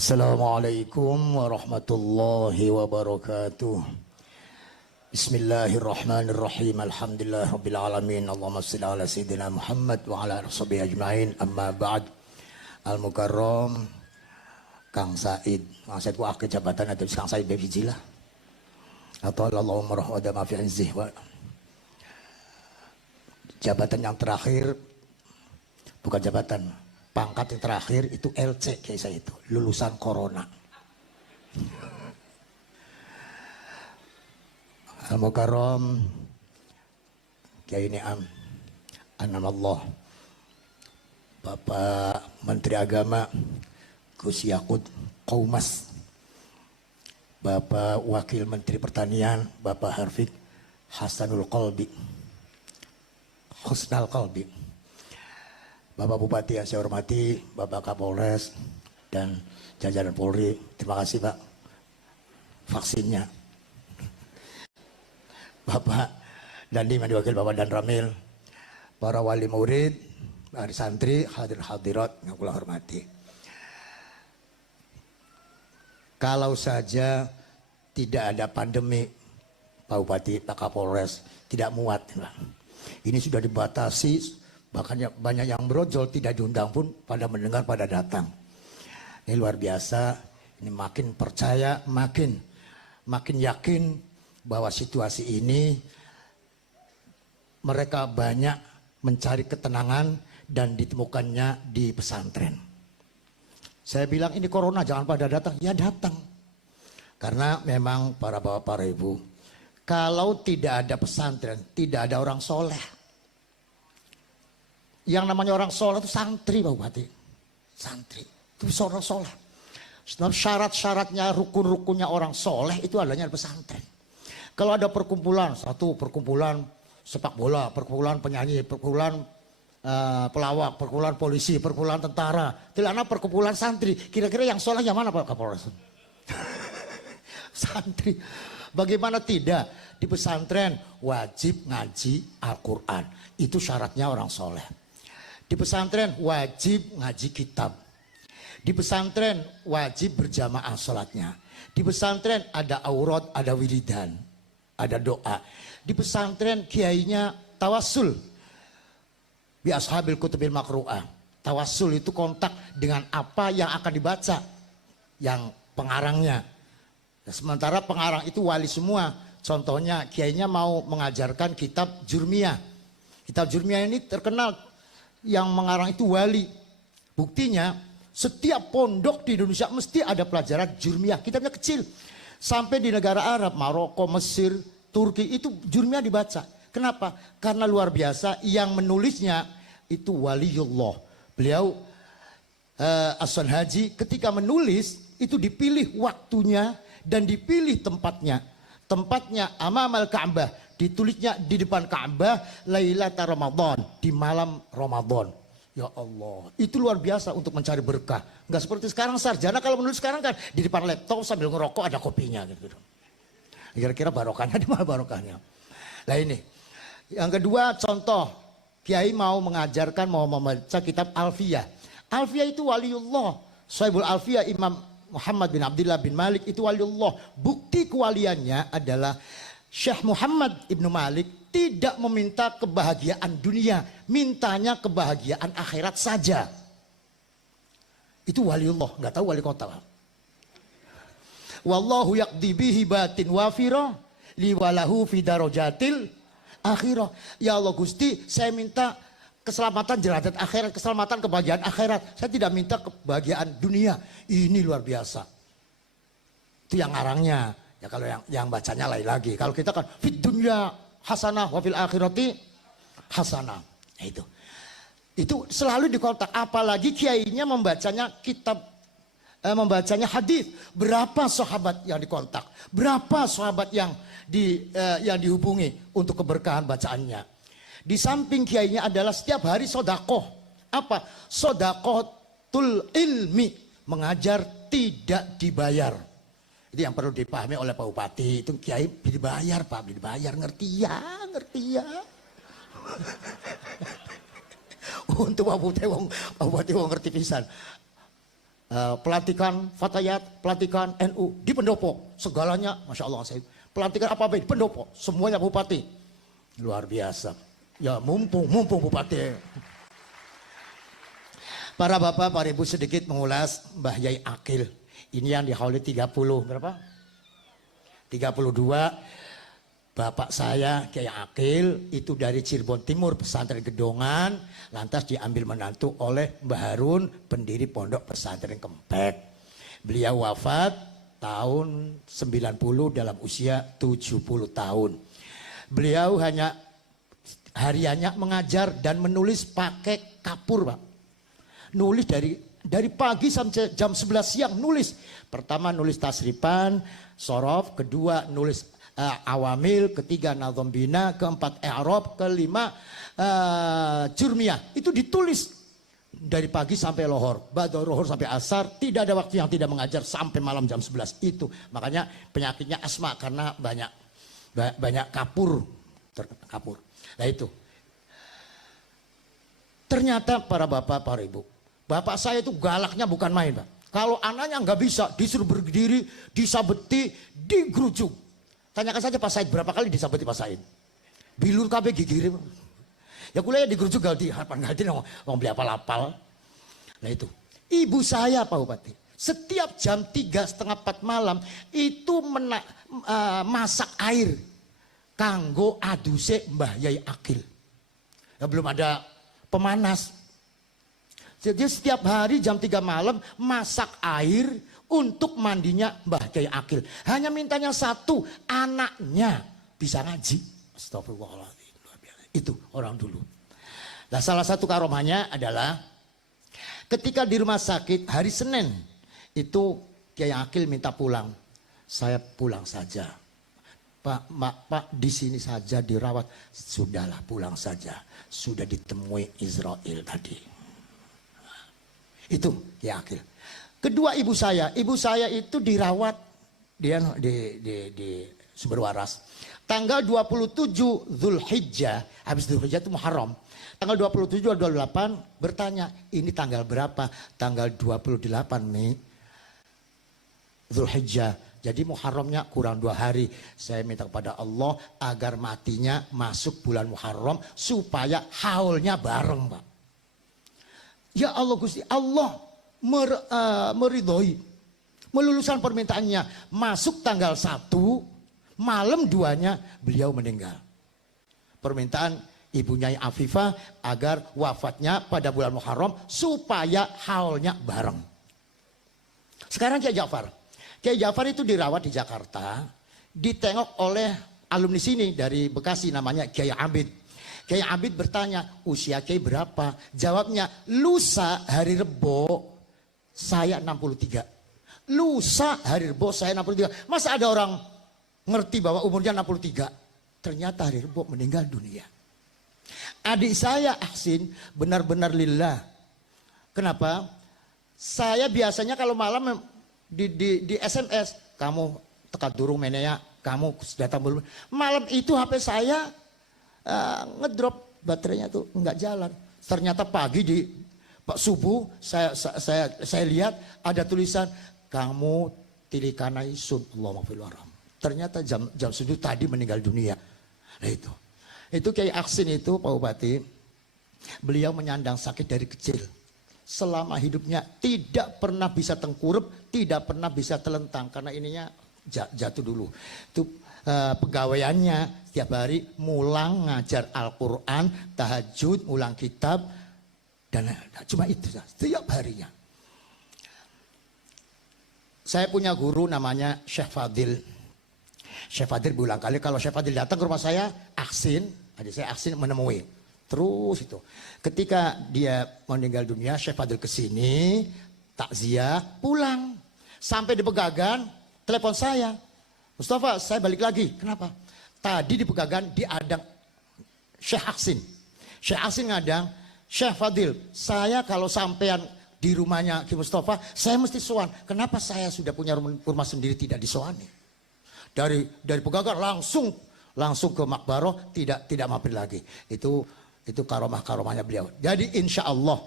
Assalamualaikum warahmatullahi wabarakatuh. Bismillahirrahmanirrahim. Alhamdulillahirabbil alamin. Allahumma shalli ala sayyidina Muhammad wa ala alihi ajmain. Amma ba'd. Al-Mukarram Kang Said. Kang Said ku akhir jabatan atau Kang Said bebiji lah. Atau Allahumma rahwada ma fi anzih wa jabatan yang terakhir, bukan jabatan, pangkat yang terakhir itu LC kayak saya itu, lulusan corona. Al-Mukarram Kiai Niam Anamallah, Bapak Menteri Agama Gus Yakut Qaumas, Bapak Wakil Menteri Pertanian Bapak Harfiq Hasanul Qalbi, Husnal Qalbi, Bapak Bupati yang saya hormati, Bapak Kapolres dan jajaran Polri, terima kasih Pak vaksinnya. Bapak Dandim yang diwakil Bapak Dan Ramil, para wali murid, para santri, hadirat yang kula hormati. Kalau saja tidak ada pandemi, Pak Bupati, Pak Kapolres tidak muat. Ini sudah dibatasi, bahkan banyak yang brojol tidak diundang pun pada mendengar, pada datang. Ini luar biasa. Ini makin percaya, makin yakin bahwa situasi ini mereka banyak mencari ketenangan dan ditemukannya di pesantren. Saya bilang ini corona jangan pada datang, ya datang. Karena memang para bapak, para ibu, kalau tidak ada pesantren, tidak ada orang soleh. Yang namanya orang soleh itu santri, Pak Bupati. Santri itu seorang soleh. Syarat-syaratnya, rukun-rukunnya orang soleh itu adanya di pesantren. Kalau ada perkumpulan, satu perkumpulan sepak bola, perkumpulan penyanyi, perkumpulan pelawak, perkumpulan polisi, perkumpulan tentara, tilana perkumpulan santri. Kira-kira yang soleh yang mana Pak Kapolres? Santri. Bagaimana tidak? Di pesantren wajib ngaji Al-Quran. Itu syaratnya orang soleh. Di pesantren wajib ngaji kitab. Di pesantren wajib berjamaah sholatnya. Di pesantren ada aurat, ada wiridan, ada doa. Di pesantren kiainya tawassul bi ashabil kutubil makru'ah. Tawassul itu kontak dengan apa yang akan dibaca, yang pengarangnya. Sementara pengarang itu wali semua. Contohnya kiainya mau mengajarkan kitab Jurmiyah. Kitab Jurmiyah ini terkenal, yang mengarang itu wali. Buktinya setiap pondok di Indonesia mesti ada pelajaran Jurmiyah. Kitabnya kecil. Sampai di negara Arab, Maroko, Mesir, Turki itu Jurmiyah dibaca. Kenapa? Karena luar biasa, yang menulisnya itu waliullah. Beliau As-San Haji ketika menulis itu dipilih waktunya dan dipilih tempatnya. Tempatnya amamal Ka'bah, ditulisnya di depan Ka'bah, Lailatul Ramadan, di malam Ramadan. Ya Allah, itu luar biasa untuk mencari berkah. Enggak seperti sekarang sarjana kalau menulis sekarang kan di depan laptop sambil ngerokok ada kopinya gitu. Kira-kira barokahnya di mana barokahnya? Nah ini. Yang kedua contoh, kiai mau mengajarkan, mau membaca kitab Alfiyah. Alfiyah itu waliullah. Sahibul Alfiyah Imam Muhammad bin Abdullah bin Malik itu waliullah. Bukti kewaliannya adalah Syekh Muhammad Ibnu Malik tidak meminta kebahagiaan dunia, mintanya kebahagiaan akhirat saja. Itu waliullah, nggak tahu wali kota. Wallahu yaqdi bihi batin wafira liwalahu fi darajatil akhirah. Ya Allah Gusti, saya minta keselamatan derajat akhirat, keselamatan kebahagiaan akhirat. Saya tidak minta kebahagiaan dunia. Ini luar biasa. Itu yang arangnya. Ya kalau yang bacanya lain lagi. Kalau kita kan fit dunya hasanah wa fil akhirati hasanah. Nah, itu selalu dikontak. Apalagi kiainya membacanya kitab, membacanya hadis. Berapa sahabat yang dikontak? Berapa sahabat yang dihubungi untuk keberkahan bacaannya? Di samping kiainya adalah setiap hari sodakoh. Apa? Sodakohul ilmi, mengajar tidak dibayar. Itu yang perlu dipahami oleh Pak Bupati. Itu kiai dibayar Pak, dibayar, ngerti ya. Untuk Pak Bupati wong ngerti pisan. pelantikan Fatayat, pelantikan NU di pendopo, segalanya, masya Allah saya. Pelantikan apa di pendopo, semuanya bupati, luar biasa. Ya mumpung bupati. Para bapak, para ibu sedikit mengulas Mbah Yai Akil. Ini yang di Hauli 30 berapa? 32. Bapak saya Kiai Akil itu dari Cirebon Timur, pesantren Gedongan, lantas diambil menantu oleh Mbah Harun, pendiri pondok pesantren Kempek. Beliau wafat tahun 90 dalam usia 70 tahun. Beliau hanya hariannya mengajar dan menulis pakai kapur, Pak. Nulis dari pagi sampai jam 11 siang nulis. Pertama nulis tasrifan, sorof, kedua nulis awamil, ketiga nazom bina, keempat i'rab, kelima jurmiyah. Itu ditulis dari pagi sampai lohor, ba'da lohor sampai asar, tidak ada waktu yang tidak mengajar sampai malam jam 11 itu. Makanya penyakitnya asma karena banyak kapur. Nah itu. Ternyata para bapak, para ibu, bapak saya itu galaknya bukan main, Pak. Kalau anaknya nggak bisa, disuruh berdiri, disabeti, digerujuk. Tanyakan saja Pak Said berapa kali disabeti Pak Said. Bilur kabeh gigirim. Ya kuliah digerujuk galdi, harapan galdi ngomong beli apal-apal. Nah itu. Ibu saya Pak Bupati, setiap jam 3:30-4 malam itu masak air kanggo aduse Mbah Yai Akil. Ya belum ada pemanas. Jadi setiap hari jam 3 malam masak air untuk mandinya Mbah Yai Akil. Hanya mintanya satu, anaknya bisa ngaji. Astagfirullahaladzim. Itu orang dulu. Nah salah satu karomahnya adalah ketika di rumah sakit hari Senin itu Kiai Akil minta pulang. Saya pulang saja. Pak di sini saja dirawat. Sudahlah pulang saja. Sudah ditemui Israel tadi. Itu Kiai Akil. Kedua ibu saya itu dirawat di Sumber Waras. Tanggal 27 Zulhijjah, habis Zulhijjah itu Muharram. Tanggal 27 atau 28 bertanya, ini tanggal berapa? Tanggal 28 Mei Zulhijjah. Jadi Muharramnya kurang 2 hari. Saya minta kepada Allah agar matinya masuk bulan Muharram supaya haulnya bareng, Pak. Ya Allah Gusti, Allah meridhoi, melulusan permintaannya. Masuk tanggal 1, malam 2-nya beliau meninggal. Permintaan Ibu Nyai Afifah agar wafatnya pada bulan Muharram supaya haulnya bareng. Sekarang Kiai Ja'far itu dirawat di Jakarta, ditengok oleh alumni sini dari Bekasi namanya Kiai Abid. Kiai Abid bertanya, usia Kiai berapa? Jawabnya, lusa hari Rebo saya 63. Lusa hari Rebo saya 63. Masa ada orang ngerti bahwa umurnya 63? Ternyata hari Rebo meninggal dunia. Adik saya Ahsin benar-benar lillah. Kenapa? Saya biasanya kalau malam di SMS, kamu teka durung menea, kamu datang belum. Malam itu HP saya ngedrop, baterainya tuh nggak jalan. Ternyata pagi di subuh saya lihat ada tulisan kamu tilikanai sun Allahumma fil waram. Ternyata jam subuh tadi meninggal dunia. Nah itu Kiai Aksin itu Pak Bupati, beliau menyandang sakit dari kecil. Selama hidupnya tidak pernah bisa tengkurap, tidak pernah bisa telentang karena ininya jatuh dulu. Itu pegawaiannya setiap hari mulang ngajar Al-Quran, tahajud, ulang kitab, dan cuma itu setiap harinya. Saya punya guru namanya Syekh Fadil. Syekh Fadil berulang kali kalau Syekh Fadil datang ke rumah saya, Aksin, adik saya Aksin menemui. Terus itu. Ketika dia meninggal dunia, Syekh Fadil kesini, takziah, pulang. Sampai di Pegagan, telepon saya. Mustafa, saya balik lagi. Kenapa? Tadi di Pegagan diadang Syekh Aksin. Syekh Aksin ngadang, Syekh Fadil, saya kalau sampean di rumahnya Ki Mustafa, saya mesti sowan. Kenapa saya sudah punya rumah sendiri tidak disowani? Dari Pegagan langsung ke Makbaroh, tidak mampir lagi. Itu karomah-karomahnya beliau. Jadi insya Allah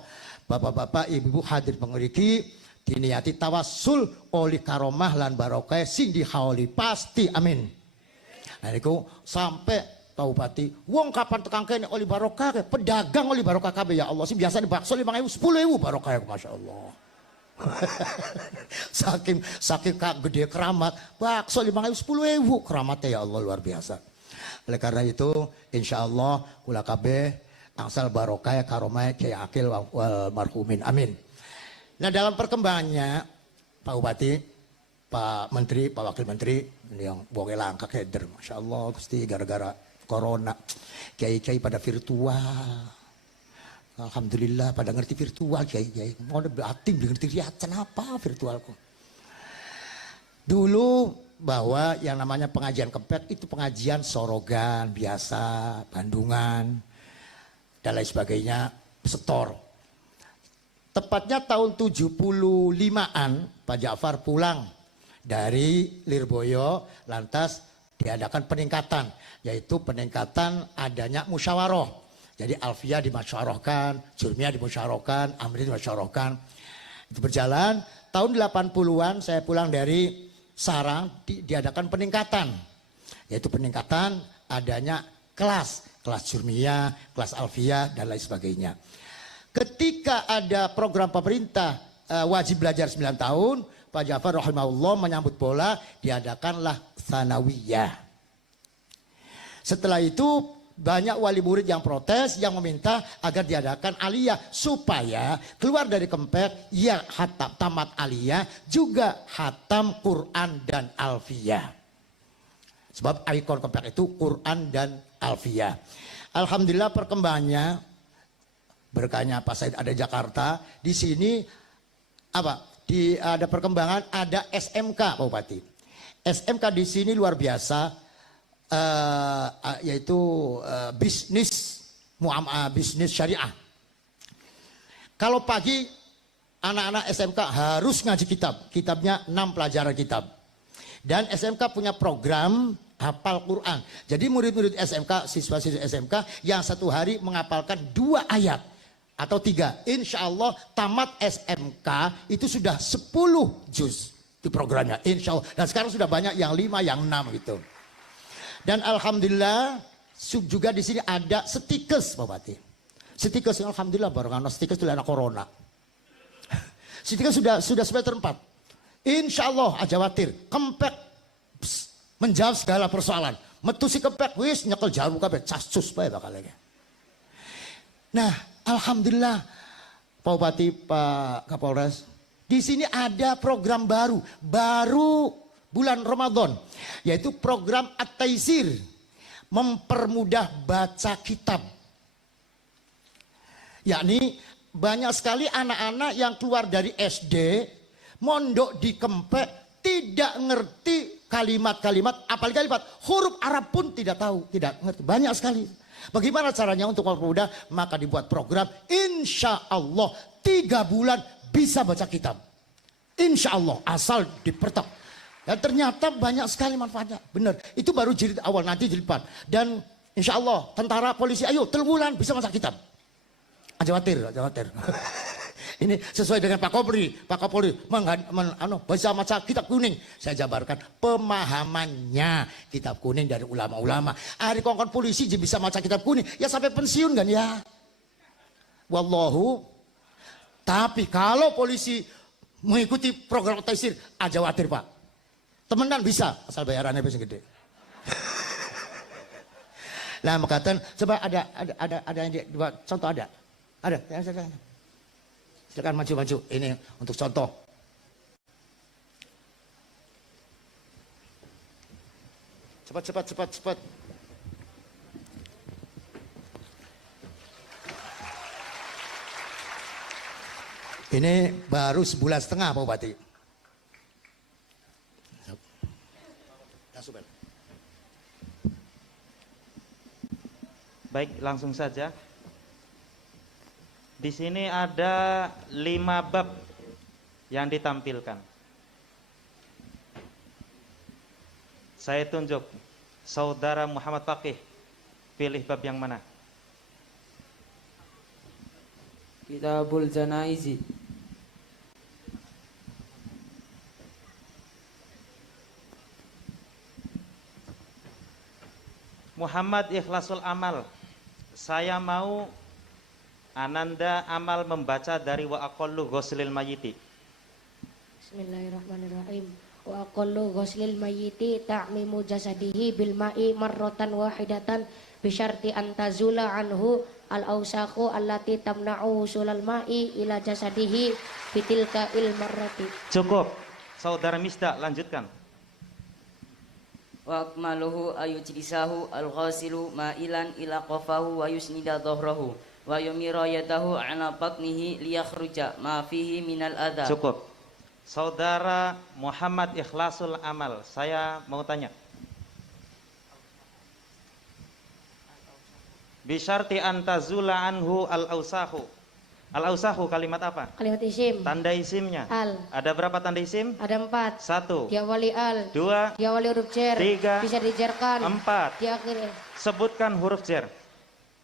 Bapak-bapak, ibu-ibu hadir pengeriki, diniati tawasul oleh karomah lan barokah sing dihauli pasti amin. Nah niku sampai Pak Bupati, wong kapan tekang kene oli barokah, pedagang oli barokah kabeh ya Allah. Sing biasa di bakso 5.000, 10.000 barokah Masya Allah. saking gede keramat, bakso 5.000, 10.000 keramatnya ya Allah luar biasa. Oleh karena itu, insya Allah kula kabeh angsal barokah karomah Kiai Akil wal marhumin amin. Nah dalam perkembangannya Pak Bupati, Pak Menteri, Pak Wakil Menteri yang bonge langkah keder, Masya Allah Gusti gara-gara corona kiai-kiai pada virtual. Alhamdulillah pada ngerti virtual kiai-kiai. Mau batin ngerti riacan apa virtualku. Dulu bahwa yang namanya pengajian kempet itu pengajian sorogan biasa, Bandungan dan lain sebagainya, setor. Tepatnya tahun 75-an Pak Ja'far pulang dari Lirboyo, lantas diadakan peningkatan, yaitu peningkatan adanya musyawarah. Jadi Alfiyah dimusyawarahkan, Jurmiyah dimusyawarahkan, Amri dimusyawarahkan. Itu berjalan, tahun 80-an saya pulang dari Sarang diadakan peningkatan. Yaitu peningkatan adanya kelas Jurmiyah, kelas Alfiyah dan lain sebagainya. Ketika ada program pemerintah wajib belajar 9 tahun, Pak Ja'far rahimahullah menyambut bola, diadakanlah Tsanawiyah. Setelah itu banyak wali murid yang protes, yang meminta agar diadakan aliyah supaya keluar dari kempet ya hatam tamat aliyah juga hatam Quran dan Alfiyah. Sebab ikon kempet itu Quran dan Alfiyah. Alhamdulillah perkembangannya berkahnya Pak Said ada Jakarta, di sini apa? Ada perkembangan, ada SMK Pak Bupati. SMK di sini luar biasa, yaitu bisnis syariah. Kalau pagi anak-anak SMK harus ngaji kitab, kitabnya 6 pelajaran kitab. Dan SMK punya program hafal Quran. Jadi murid-murid SMK, siswa-siswa SMK yang satu hari menghafalkan 2 ayat atau 3, insya Allah tamat SMK itu sudah 10 juz di programnya, insya Allah. Dan sekarang sudah banyak yang 5, yang 6 gitu. Dan alhamdulillah juga di sini ada stikes Pak Bupati. Stikes alhamdulillah barengan stikes itu anak corona. Stikes sudah semester 4. Insya Allah aja watir kempek menjawab segala persoalan. Metu si kempek wis nyekel jarum kabeh casus bae bakalnya. Nah, alhamdulillah Pak Bupati, Pak Kapolres, di sini ada program baru bulan Ramadan, yaitu program At-Taisir, mempermudah baca kitab. Yakni banyak sekali anak-anak yang keluar dari SD, mondok di Kempek, tidak ngerti kalimat-kalimat, apalagi kalimat huruf Arab pun tidak tahu, tidak ngerti, banyak sekali. Bagaimana caranya untuk mempermudah? Maka dibuat program, insya Allah 3 bulan bisa baca kitab. Insya Allah, asal dipertok. Dan ternyata banyak sekali manfaatnya, benar. Itu baru jilid awal, nanti jilid 4. Dan insya Allah tentara, polisi, ayo 3 bulan bisa baca kitab. Aja khawatir. Ini sesuai dengan Pak Kapolri baca kitab kuning. Saya jabarkan pemahamannya kitab kuning dari ulama-ulama. Hari kongkon polisi bisa baca kitab kuning, ya sampai pensiun kan ya. Wallahu. Tapi kalau polisi mengikuti program Taisir, aja khawatir Pak. Temenan bisa, asal bayarannya bisa gede. Nah makatan, coba ada yang contoh ada. Silakan maju. Ini untuk contoh. Cepat. Ini baru 1,5 bulan Pak Bupati. Baik, langsung saja. Di sini ada 5 bab yang ditampilkan. Saya tunjuk, Saudara Muhammad Faqih, pilih bab yang mana? Kitabul Janaizi. Muhammad Ikhlasul Amal. Saya mau Ananda Amal membaca dari wa aqallu ghuslil mayyiti. Bismillahirrahmanirrahim. Wa aqallu ghuslil mayyiti ta'mimu jasadihi bil ma'i marratan wahidatan bi syarti an tazula anhu al awsaqu allati tamna'u husulal ma'i ila jasadihi bitilka il marrati. Cukup. Saudara Misda, lanjutkan. Wa akmaluhu ayujlisahu al-ghasilu ma'ilan ila qafahu wa yusnida dhahrahu wa yumira yadahu ala batnihi liyakhruja ma fihi minal adha. Cukup. Saudara Muhammad Ikhlasul Amal, saya mau tanya. Bisyarti antazula anhu al-ausahu. Al-ausahu kalimat apa? Kalimat isim. Tanda isimnya. Al. Ada berapa tanda isim? Ada 4. 1, Diawali al. 2, Diawali huruf jar. 3, Bisa dijarkan. 4. Di akhir Sebutkan huruf jar.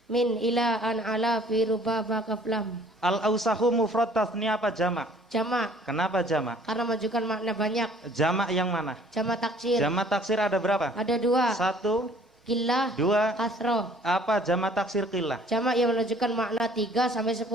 min ila an ala fi rubaba kaflam. Al-ausahu mufrad tasni apa jamak? Jamak. Kenapa jamak? Karena menunjukkan makna banyak. Jamak yang mana? Jamak taksir. Jamak taksir ada berapa? Ada 2. 1, Killah. 2. Kasroh. Apa jamak taksir qillah? Jamak yang menunjukkan makna 3 sampai 10.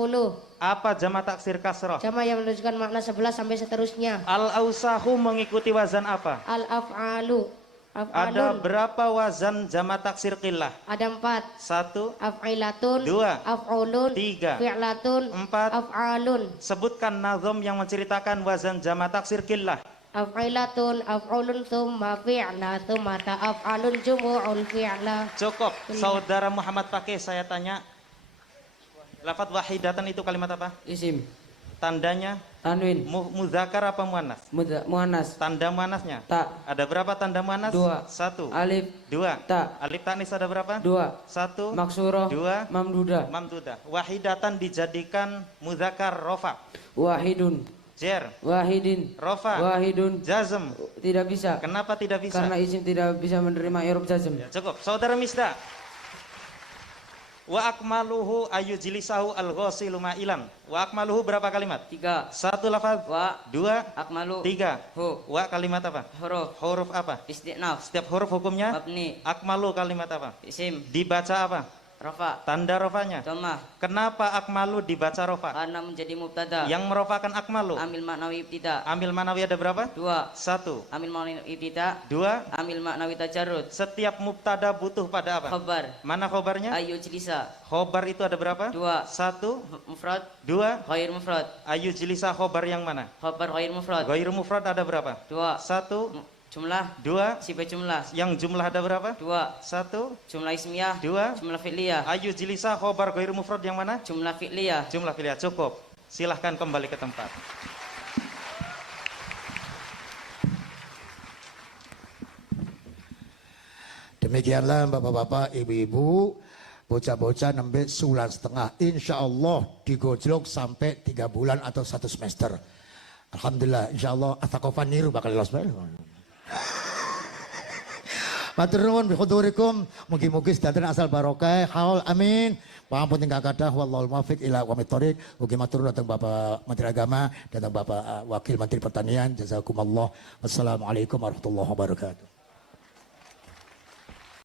Apa jamak taksir kasroh? Jamak yang menunjukkan makna 11 sampai seterusnya. Al-ausahu mengikuti wazan apa? Al-af'alu. Ada Af'alun. berapa wazan jamak taksir qillah? Ada 4. 1, Af'ilatun. 2, Af'ulun. 3, Fi'latun. 4. Af'alun. Sebutkan nazom yang menceritakan wazan jamak taksir qillah. Af'ilatun. Af'ulun. Thumma fi'la. Thumma ta'af'alun. Jumu'ul fi'la. Cukup. Saudara Muhammad Fakih, saya tanya. Lafaz wahidatan itu kalimat apa? Isim. Tandanya Tanwin. muzakkar apa muannas? Muannas. Tanda muannasnya? Ta. Ada berapa tanda muannas? 2. 1, Alif. 2. Ta. Alif tanis ada berapa? 2. 1, Maksuroh. 2, Mamdudah. mamdudah. Wahidatan dijadikan muzakkar rofa. Wahidun. Jer, Wahidin. rofa, Wahidun. jazm. Tidak bisa. Kenapa tidak bisa? Karena isim tidak bisa menerima i'rab jazm. Ya, cukup. Saudara Misda. Wa akmaluhu ayujlisahu al-ghasilu ma'ilan. Wa akmaluhu berapa kalimat? 3. 1 lafaz, Wa 2, akmalu 3. hu Wa kalimat apa? huruf Huruf apa? istiqnaf Setiap huruf hukumnya? mabni Akmalu kalimat apa? isim Dibaca apa? rafa Tanda rofanya. dhammah Kenapa akmalu dibaca rofa? karena menjadi mubtada. Yang merofakan akmalu. Amil maknawi ibtida. Ambil manawi ada berapa? 2. 1, Amil maknawi ibtida. 2. Amil maknawi tajarrud. Setiap mubtada butuh pada apa? Khabar Mana khobarnya? ayu jlisa. Khobar itu ada berapa? 2. 1, Mufrad 2. ghair mufrad. Ayu jilisa khobar yang mana? Khabar ghair mufrad. Ghairu mufrad ada berapa? 2. 1, Jumlah 2. sifat jumlah. Yang jumlah ada berapa? 2. 1, Jumlah ismiyah. 2. Jumlah fi'liyah. Ayu jilisa khobar ghairu mufrad yang mana? Jumlah fi'liyah. Jumlah pilihan. Cukup. Silahkan kembali ke tempat. Demikianlah bapak-bapak, ibu-ibu, bocah-bocah nembe sebulan setengah. Insya Allah digojlok sampai 3 bulan atau 1 semester. Alhamdulillah, insya Allah atakofan niru bakal lolos. Matur nuwun bihudurikum, mugi-mugi sedanten asal barokah, haul amin. Pangapun tingkah kadah, wallahul muwaffiq ila aqwamit thoriq. Mugi matur datang Bapak Menteri Agama, datang Bapak Wakil Menteri Pertanian, jazakumullah. Wassalamualaikum warahmatullahi wabarakatuh.